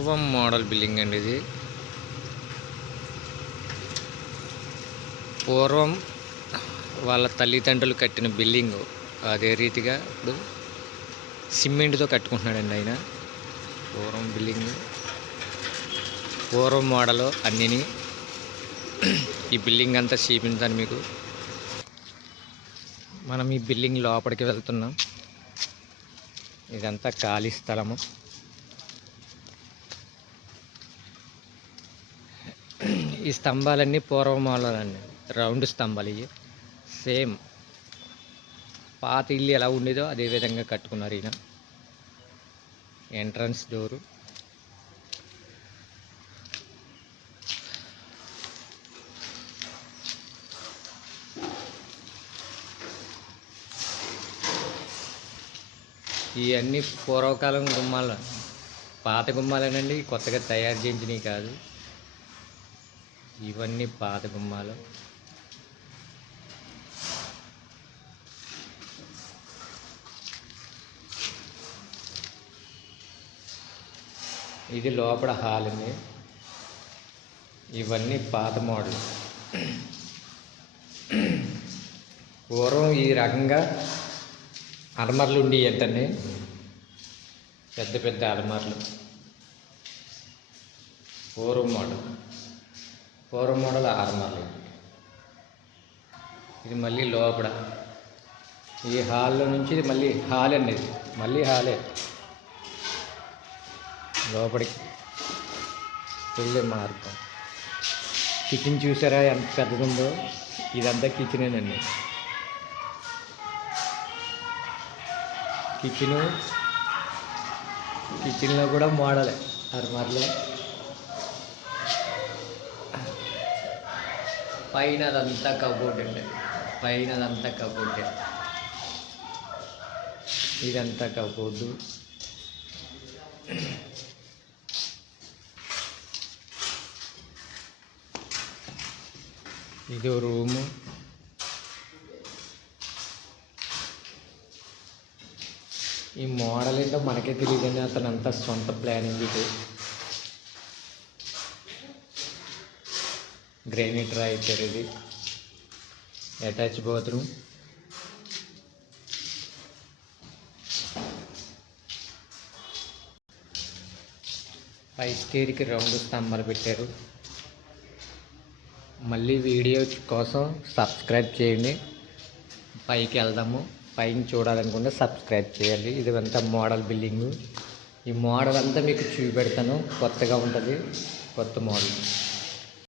పూర్వం model building అండి ఇది. పూర్వం వాళ్ళ తల్లిదండ్రులు కట్టిన బిల్డింగ్ అదే రీతిగా ఇప్పుడు సిమెంట్తో కట్టుకుంటున్నాడండి ఆయన. పూర్వం బిల్డింగ్, పూర్వం మోడల్ అన్నిని. ఈ బిల్డింగ్ అంతా చూపించాను మీకు. మనం ఈ బిల్డింగ్ లోపలికి వెళ్తున్నాం. ఇదంతా ఖాళీ స్థలము. ఈ స్తంభాలన్నీ పూర్వం మోడల్ అండి, రౌండ్ స్తంభాలు. ఇవి సేమ్ పాత ఇల్లు ఎలా ఉండేదో అదే విధంగా కట్టుకున్నారు ఈయన. Entrance door. ఇవన్నీ పూర్వకాలం గుమ్మాలు, పాత గుమ్మాలేనండి, కొత్తగా తయారు చేయించినవి కాదు. ఇవన్నీ పాత గుమ్మాలు. ఇది లోపల హాల్ ఉంది. ఇవన్నీ పాత మోడల్. పూర్వం ఈ రకంగా అలమర్లు ఉండేవి ఎంతండి, పెద్ద పెద్ద అలమర్లు. పూర్వం మోడల్ అలమర్లు. ఇది మళ్ళీ లోపల ఈ హాల్లో నుంచి ఇది మళ్ళీ హాల్ అండి. ఇది మళ్ళీ హాలే. లోపలికి వెళ్ళే మార్గం. కిచెన్ చూసారా ఎంత పెద్దగా ఉందో. ఇదంతా కిచెనేనండి. కిచెన్లో కూడా మోడలే అర్మర్లో. పైన అదంతా కబోర్డ్ అండి. ఇదంతా కబోర్డు. ఇదో రూము. ఈ మోడల్ ఏంటో మనకే తెలియదండి, అతనంతా సొంత ప్లానింగ్. ఇది గ్రానైట్ రాయిచ్చారు. ఇది అటాచ్ బాత్రూమ్. పై స్టేర్కి రౌండ్ స్తంభాలు పెట్టారు. మళ్ళీ వీడియో కోసం సబ్స్క్రైబ్ చేయండి. పైకి వెళ్దాము. పైకి చూడాలనుకుంటే సబ్స్క్రైబ్ చేయండి. ఇది అంతా మోడల్ బిల్డింగు. ఈ మోడల్ అంతా మీకు చూపెడతాను. కొత్తగా ఉంటుంది, కొత్త మోడల్.